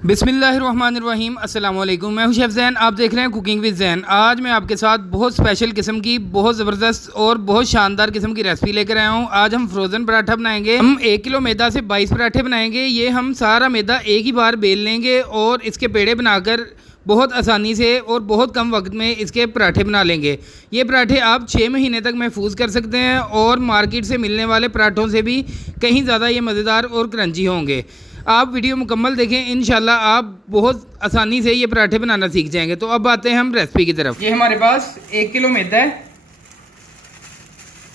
बिस्मिल्लाहिर्रहमानिर्रहीम अस्सलाम वालेकुम। मैं हूं शेफ़ ज़ैन, आप देख रहे हैं कुकिंग विद ज़ैन। आज मैं आपके साथ बहुत स्पेशल किस्म की, बहुत ज़बरदस्त और बहुत शानदार किस्म की रेसिपी लेकर आया हूं। आज हम फ्रोज़न पराठा बनाएंगे। हम 1 किलो मैदा से 22 पराठे बनाएंगे। ये हम सारा मैदा एक ही बार बेल लेंगे और इसके पेड़े बनाकर बहुत आसानी से और बहुत कम वक्त में इसके पराठे बना लेंगे। ये पराठे आप 6 महीने तक महफूज कर सकते हैं और मार्केट से मिलने वाले पराठों से भी कहीं ज़्यादा ये मज़ेदार और क्रंची होंगे। आप वीडियो मुकम्मल देखें, इंशाल्लाह आप बहुत आसानी से ये पराठे बनाना सीख जाएंगे। तो अब आते हैं हम रेसिपी की तरफ। ये हमारे पास 1 किलो मैदा है,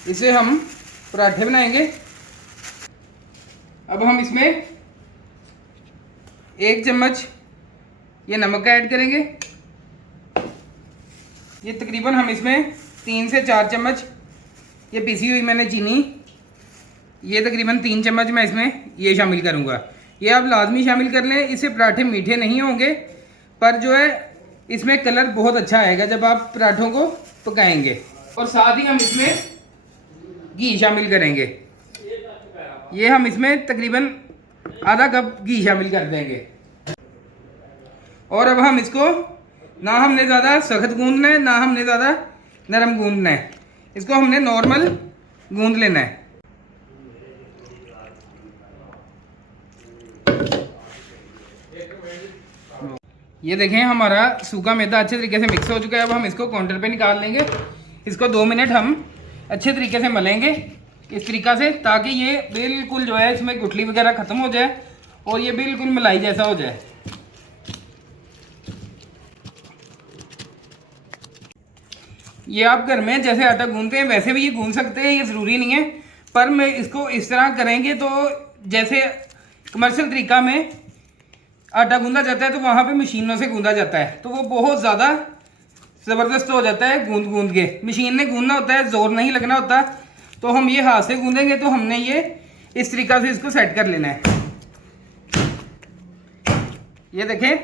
इसे हम पराठे बनाएंगे। अब हम इसमें 1 चम्मच ये नमक ऐड करेंगे। ये तकरीबन हम इसमें 3 से 4 चम्मच ये पिसी हुई मैंने चीनी, ये तकरीबन 3 चम्मच मैं इसमें ये शामिल करूँगा। ये आप लाजमी शामिल कर लें, इससे पराठे मीठे नहीं होंगे, पर जो है इसमें कलर बहुत अच्छा आएगा जब आप पराठों को पकाएंगे। और साथ ही हम इसमें घी शामिल करेंगे। ये हम इसमें तकरीबन आधा कप घी शामिल कर देंगे। और अब हम इसको ना हमने ज़्यादा सख्त गूंदना है, ना हमने ज़्यादा नरम गूंदना है। इसको हमने नॉर्मल गूंद लेना है। ये देखें हमारा सूखा मैदा अच्छे तरीके से मिक्स हो चुका है। अब हम इसको काउंटर पे निकाल लेंगे। इसको 2 मिनट हम अच्छे तरीके से मलेंगे इस तरीक़ा से, ताकि ये बिल्कुल जो है इसमें गुठली वगैरह ख़त्म हो जाए और ये बिल्कुल मलाई जैसा हो जाए। ये आप घर में जैसे आटा गूंदते हैं वैसे भी ये गूंद सकते हैं, ये ज़रूरी नहीं है। पर मैं इसको इस तरह करेंगे तो जैसे कमर्शियल तरीक़ा में आटा गूंदा जाता है तो वहाँ पे मशीनों से गूंदा जाता है, तो वो बहुत ज़्यादा ज़बरदस्त हो जाता है गूंद गूंद के। मशीन ने गूंदना होता है, ज़ोर नहीं लगना होता। तो हम ये हाथ से गूंदेंगे तो हमने ये इस तरीक़ा से इसको सेट कर लेना है। ये देखें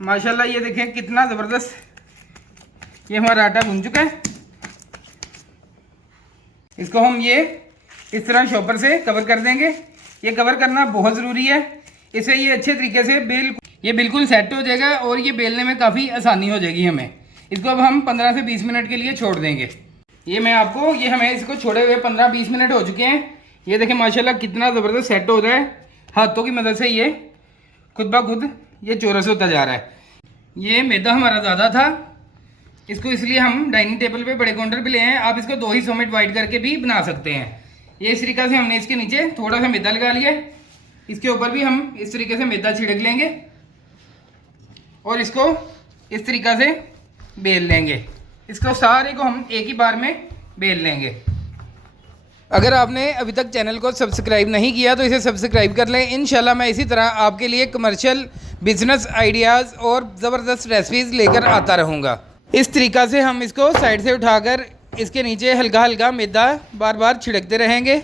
माशाल्लाह, ये देखें कितना ज़बरदस्त ये हमारा आटा गूंद चुका है। इसको हम ये इस तरह शॉपर से कवर कर देंगे। ये कवर करना बहुत ज़रूरी है, इससे ये अच्छे तरीके से बिल्कुल सेट हो जाएगा और ये बेलने में काफ़ी आसानी हो जाएगी हमें। इसको अब हम 15 से 20 मिनट के लिए छोड़ देंगे। ये मैं आपको ये हमें इसको छोड़े हुए 15-20 मिनट हो चुके हैं। ये देखें माशाल्लाह कितना ज़बरदस्त सेट हो रहा है। हाथों की मदद से ये खुद ब खुद ये चौरस होता जा रहा है। ये मैदा हमारा ज़्यादा था, इसको इसलिए हम डाइनिंग टेबल पे बड़े काउंटर पे ले आए। आप इसको 2 हिस्सों में डिवाइड करके भी बना सकते हैं। ये इस तरीक़े से हमने इसके नीचे थोड़ा सा मैदा लगा लिया, इसके ऊपर भी हम इस तरीके से मैदा छिड़क लेंगे और इसको इस तरीक़ा से बेल लेंगे। इसको सारे को हम एक ही बार में बेल लेंगे। अगर आपने अभी तक चैनल को सब्सक्राइब नहीं किया तो इसे सब्सक्राइब कर लें। इंशाल्लाह मैं इसी तरह आपके लिए कमर्शियल बिजनेस आइडियाज़ और ज़बरदस्त रेसिपीज़ लेकर आता रहूँगा। इस तरीक़ा से हम इसको साइड से उठाकर इसके नीचे हल्का हल्का मैदा बार बार छिड़कते रहेंगे।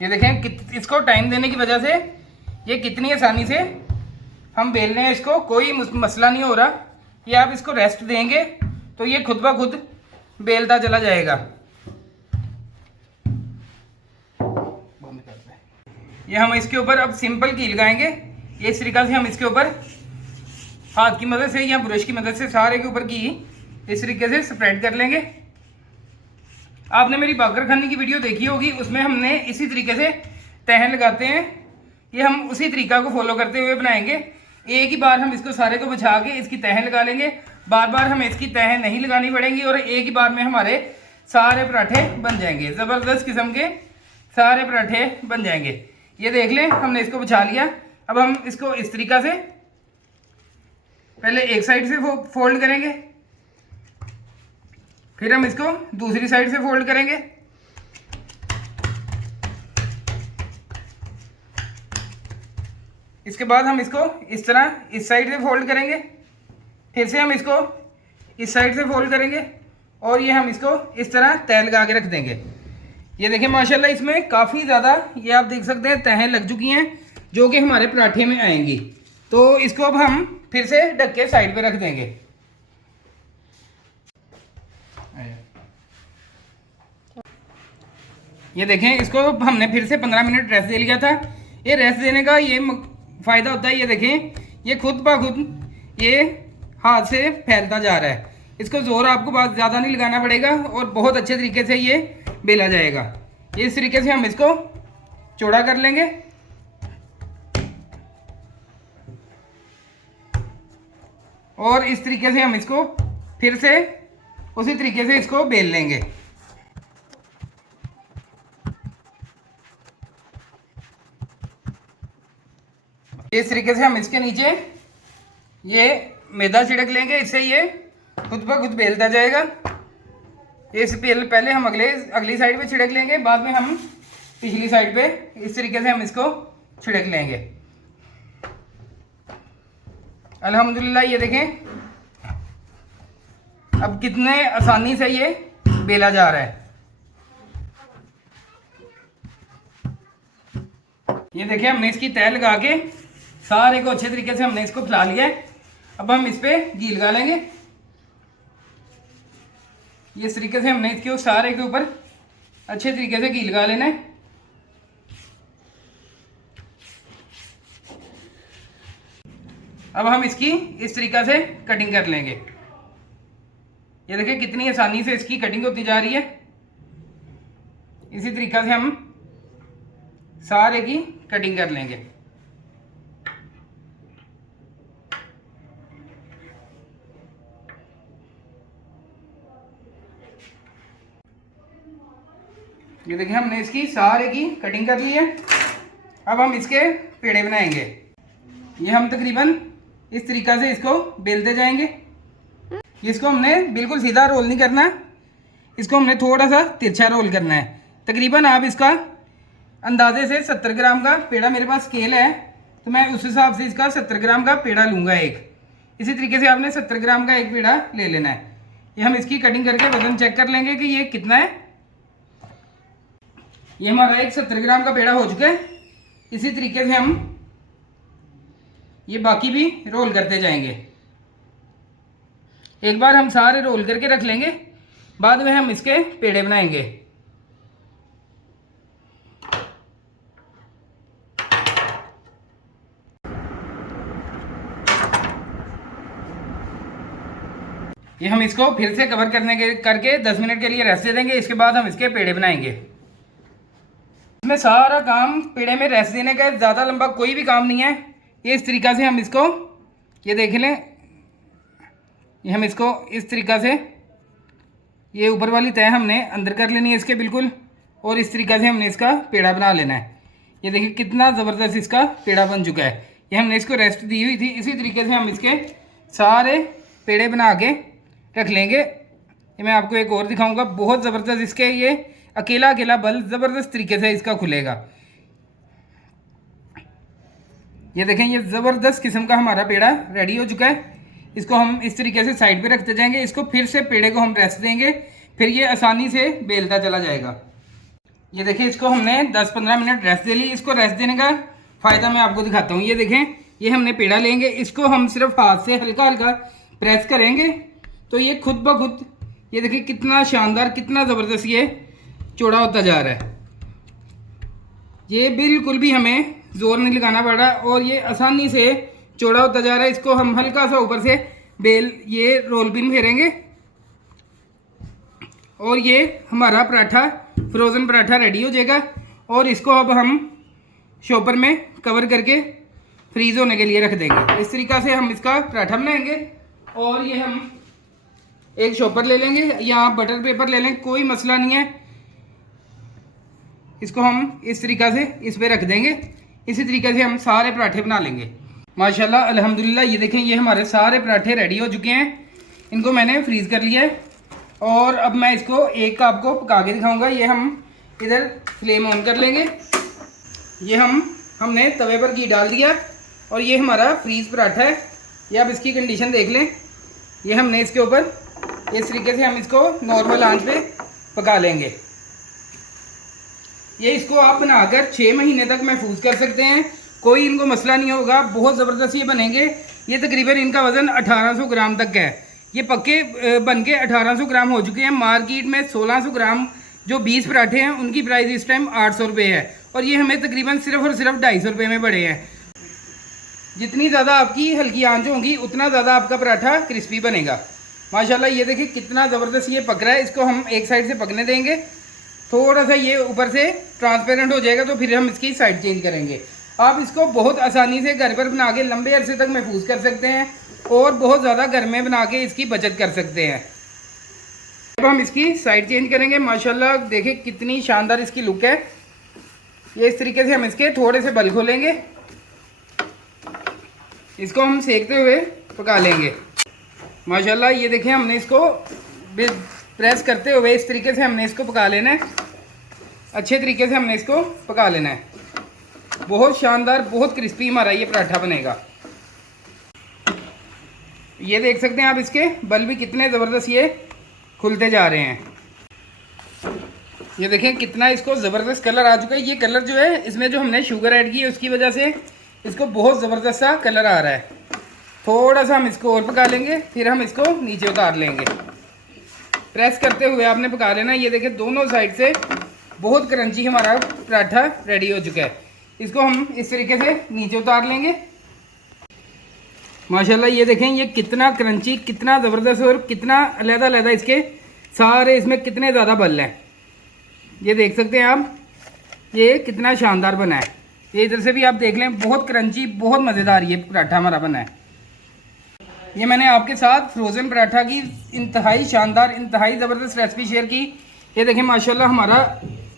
ये देखें इसको टाइम देने की वजह से ये कितनी आसानी से हम बेल रहे हैं। इसको कोई मसला नहीं हो रहा। ये आप इसको रेस्ट देंगे तो ये खुद ब खुद बेलता चला जाएगा। ये हम इसके ऊपर अब सिंपल घी लगाएंगे। ये इस तरीक़ा से हम इसके ऊपर हाथ की मदद से या ब्रश की मदद से सारे के ऊपर घी इस तरीके से स्प्रेड कर लेंगे। आपने मेरी बागर खाने की वीडियो देखी होगी, उसमें हमने इसी तरीके से तह लगाते हैं। ये हम उसी तरीका को फॉलो करते हुए बनाएंगे। एक ही बार हम इसको सारे को बिछा के इसकी तह लगा लेंगे। बार बार हमें इसकी तह नहीं लगानी पड़ेंगी और एक ही बार में हमारे सारे पराठे बन जाएंगे। ज़बरदस्त किस्म के सारे पराठे बन जाएंगे। ये देख लें हमने इसको बिछा लिया। अब हम इसको इस तरीक़ा से पहले एक साइड से फोल्ड करेंगे, फिर हम इसको दूसरी साइड से फोल्ड करेंगे। इसके बाद हम इसको इस तरह इस साइड से फोल्ड करेंगे, फिर से हम इसको इस साइड से फोल्ड करेंगे और ये हम इसको इस तरह तह लगा के रख देंगे। ये देखें माशाल्लाह इसमें काफ़ी ज़्यादा ये आप देख सकते हैं तहें लग चुकी हैं जो कि हमारे पराठे में आएंगी। तो इसको अब हम फिर से ढक के साइड पे रख देंगे। ये देखें, इसको हमने फिर से 15 मिनट रेस्ट दे लिया था। ये रेस्ट देने का ये फ़ायदा होता है, ये देखें ये खुद ब खुद ये हाथ से फैलता जा रहा है। इसको ज़ोर आपको बहुत ज़्यादा नहीं लगाना पड़ेगा और बहुत अच्छे तरीके से ये बेला जाएगा। ये इस तरीके से हम इसको चौड़ा कर लेंगे। और इस तरीके से हम इसको फिर से उसी तरीके से इसको बेल लेंगे। इस तरीके से हम इसके नीचे ये मैदा छिड़क लेंगे, इससे ये खुद ब खुद बेलता जाएगा। इस पहले हम अगली साइड पे छिड़क लेंगे, बाद में हम पिछली साइड पे इस तरीके से हम इसको छिड़क लेंगे। अल्हम्दुलिल्लाह ये देखें अब कितने आसानी से ये बेला जा रहा है। ये देखिए हमने इसकी तह लगा के सारे को अच्छे तरीके से हमने इसको फैला लिया है। अब हम इस पे घी लगा लेंगे। ये इस तरीके से हमने इसके सारे के ऊपर अच्छे तरीके से घी लगा लेना है। अब हम इसकी इस तरीके से कटिंग कर लेंगे। ये देखिए कितनी आसानी से इसकी कटिंग होती जा रही है। इसी तरीके से हम सारे की कटिंग कर लेंगे। ये देखिए हमने इसकी सारे की कटिंग कर ली है। अब हम इसके पेड़े बनाएंगे। ये हम तकरीबन इस तरीक़ा से इसको बेलते जाएंगे। इसको हमने बिल्कुल सीधा रोल नहीं करना, इसको हमने थोड़ा सा तिरछा रोल करना है। तकरीबन आप इसका अंदाजे से 70 ग्राम का पेड़ा, मेरे पास स्केल है तो मैं उस हिसाब से इसका 70 ग्राम का पेड़ा लूँगा एक। इसी तरीके से आपने 70 ग्राम का एक पेड़ा ले लेना है। ये हम इसकी कटिंग करके वजन चेक कर लेंगे कि ये कितना है। ये हमारा एक 70 ग्राम का पेड़ा हो चुका है। इसी तरीके से हम ये बाकी भी रोल करते जाएंगे। एक बार हम सारे रोल करके रख लेंगे, बाद में हम इसके पेड़े बनाएंगे। ये हम इसको फिर से कवर करके 10 मिनट के लिए रेस्ट दे देंगे। इसके बाद हम इसके पेड़े बनाएंगे। इसमें सारा काम पेड़े में रेस्ट देने का, ज़्यादा लंबा कोई भी काम नहीं है। ये इस तरीक़ा से हम इसको, ये देख लें, ये हम इसको इस तरीक़ा से ये ऊपर वाली तह हमने अंदर कर लेनी है इसके बिल्कुल, और इस तरीक़ा से हमने इसका पेड़ा बना लेना है। ये देखिए कितना ज़बरदस्त इसका पेड़ा बन चुका है। ये हमने इसको रेस्ट दी हुई थी। इसी तरीके से हम इसके सारे पेड़े बना के रख लेंगे। ये मैं आपको एक और दिखाऊंगा, बहुत ज़बरदस्त इसके ये अकेला बल्ब ज़बरदस्त तरीके से इसका खुलेगा। ये देखें ये ज़बरदस्त किस्म का हमारा पेड़ा रेडी हो चुका है। इसको हम इस तरीके से साइड पे रखते जाएंगे। इसको फिर से पेड़े को हम रेस्ट देंगे, फिर ये आसानी से बेलता चला जाएगा। ये देखें इसको हमने 10-15 मिनट रेस्ट दे ली। इसको रेस्ट देने का फ़ायदा मैं आपको दिखाता हूँ। ये देखें ये हमने पेड़ा लेंगे, इसको हम सिर्फ हाथ से हल्का हल्का प्रेस करेंगे तो ये खुद ब खुद, ये देखिए कितना शानदार, कितना ज़बरदस्त ये चौड़ा होता जा रहा है। ये बिल्कुल भी हमें ज़ोर नहीं लगाना पड़ रहा और ये आसानी से चौड़ा होता जा रहा है। इसको हम हल्का सा ऊपर से ये रोल पिन फेरेंगे और ये हमारा पराठा, फ्रोज़न पराठा रेडी हो जाएगा। और इसको अब हम शॉपर में कवर करके फ्रीज़ होने के लिए रख देंगे। इस तरीक़ा से हम इसका पराठा बनाएंगे। और ये हम एक शॉपर ले लेंगे या आप बटर पेपर ले लें, कोई मसला नहीं है। इसको हम इस तरीक़ा से इस पे रख देंगे। इसी तरीके से हम सारे पराठे बना लेंगे। माशाल्लाह अल्हम्दुलिल्लाह। ये देखें ये हमारे सारे पराठे रेडी हो चुके हैं। इनको मैंने फ्रीज़ कर लिया है और अब मैं इसको एक का आपको पका के दिखाऊंगा। ये हम इधर फ्लेम ऑन कर लेंगे। ये हमने तवे पर घी डाल दिया और ये हमारा फ्रीज़ पराठा है। ये आप इसकी कंडीशन देख लें। ये हमने इसके ऊपर इस तरीके से हम इसको नॉर्मल आंच पे पका लेंगे। ये इसको आप बनाकर 6 महीने तक महफूज कर सकते हैं, कोई इनको मसला नहीं होगा। बहुत ज़बरदस्त ये बनेंगे। ये तकरीबन इनका वज़न 1800 ग्राम तक है। ये पक्के बन के 1800 ग्राम हो चुके हैं। मार्केट में 1600 ग्राम जो 20 पराठे हैं उनकी प्राइस इस टाइम 800 रुपये है, और ये हमें तकरीबन सिर्फ और सिर्फ 250 रुपये में पड़े हैं। जितनी ज़्यादा आपकी हल्की आंच होगी उतना ज़्यादा आपका पराठा क्रिस्पी बनेगा। माशाल्लाह ये देखिए कितना ज़बरदस्त ये पक रहा है। इसको हम एक साइड से पकने देंगे, थोड़ा सा ये ऊपर से ट्रांसपेरेंट हो जाएगा तो फिर हम इसकी साइड चेंज करेंगे। आप इसको बहुत आसानी से घर पर बना के लंबे अरसे तक महफूज कर सकते हैं और बहुत ज़्यादा घर में बना के इसकी बचत कर सकते हैं। अब हम इसकी साइड चेंज करेंगे। माशाल्लाह देखिए कितनी शानदार इसकी लुक है। ये इस तरीके से हम इसके थोड़े से बल खोलेंगे, इसको हम सेकते हुए पका लेंगे। माशाल्लाह ये देखें हमने इसको प्रेस करते हुए इस तरीके से हमने इसको पका लेना है, अच्छे तरीके से हमने इसको पका लेना है। बहुत शानदार बहुत क्रिस्पी हमारा ये पराठा बनेगा। ये देख सकते हैं आप इसके बल भी कितने ज़बरदस्त ये खुलते जा रहे हैं। ये देखें कितना इसको ज़बरदस्त कलर आ चुका है। ये कलर जो है इसमें जो हमने शुगर ऐड की है उसकी वजह से इसको बहुत ज़बरदस्त सा कलर आ रहा है। थोड़ा सा हम इसको और पका लेंगे, फिर हम इसको नीचे उतार लेंगे। प्रेस करते हुए आपने पका लेना। ये देखें दोनों साइड से बहुत क्रंची हमारा पराठा रेडी हो चुका है। इसको हम इस तरीके से नीचे उतार लेंगे। माशाल्लाह ये देखें ये कितना क्रंची, कितना ज़बरदस्त और कितना अलग-अलग इसके सारे इसमें कितने ज़्यादा बल हैं। ये देख सकते हैं आप ये कितना शानदार बना है। ये इधर से भी आप देख लें बहुत क्रंची बहुत मज़ेदार ये पराठा हमारा बना है। ये मैंने आपके साथ फ्रोज़न पराठा की इंतहाई शानदार इंतहाई ज़बरदस्त रेसिपी शेयर की। ये देखें माशाल्लाह हमारा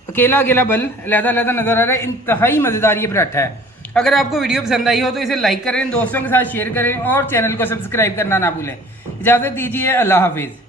अकेला अकेला बल अलग-अलग नज़र आ रहा है। इंतहाई मज़ेदार ये पराठा है। अगर आपको वीडियो पसंद आई हो तो इसे लाइक करें, दोस्तों के साथ शेयर करें और चैनल को सब्सक्राइब करना ना भूलें। इजाज़त दीजिए, अल्लाह हाफिज़।